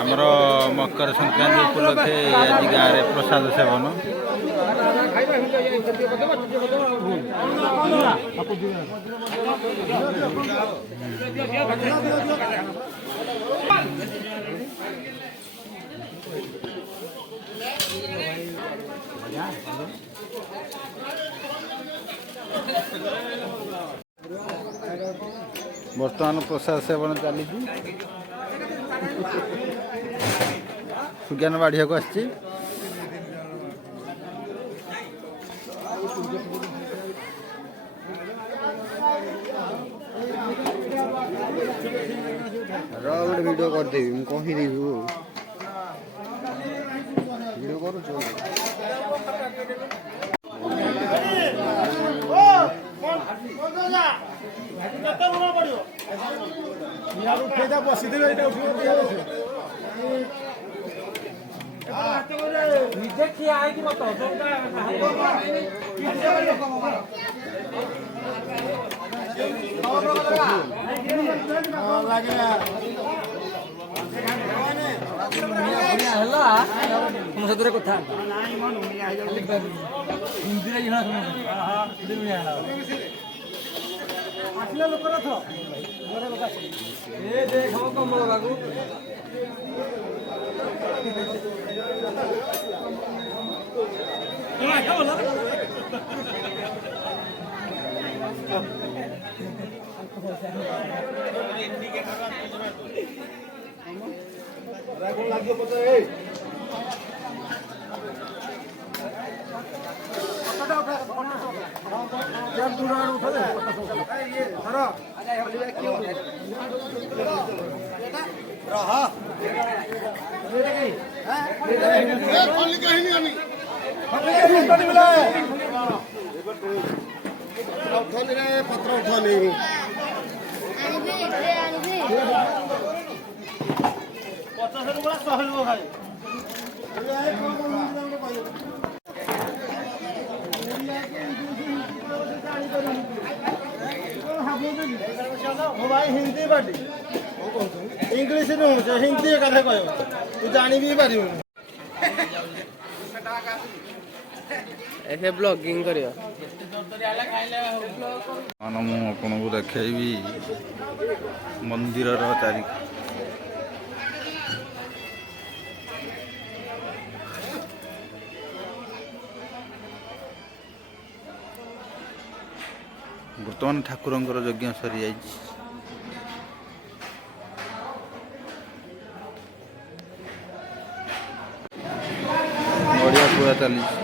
ଆମର ମକର ସଂକ୍ରାନ୍ତି ଉପଲକ୍ଷେ ଆଜି ଗାଁରେ ପ୍ରସାଦ ସେବନ। ବର୍ତ୍ତମାନ ପ୍ରସାଦ ସେବନ ଚାଲିଛି। ସୁଜ୍ଞାନ ବାଢ଼ିବାକୁ ଆସିଛି। ଗୋଟେ ଭିଡ଼ିଓ କରିଦେବି ମୁଁ କହିଦେବି ଭିଡ଼ିଓ କରୁଛୁ। ବସିଥିବେ ଏଇଟା ନିଜେ ଠିଆ ହେଇକି ମତ ହେଲା ତମ ସେଥିରେ କଥା ହିନ୍ଦୀରେ ଆସିଲା ଲୋକର ଦେଖ କମଳ ବାବୁ ପତ୍ର ଉଠନି भाई हिंदी बाटी इंग्लिश हिंदी कथा कह तू जानी भी पार ब्लॉगिंग करियो ମୁଁ ଆପଣଙ୍କୁ ଦେଖେଇବି ମନ୍ଦିରର ଚାରି ବର୍ତ୍ତମାନ ଠାକୁରଙ୍କର ଯଜ୍ଞ ସରିଯାଇଛି। ବଢ଼ିଆ ପୁରା ଚାଲିଛି।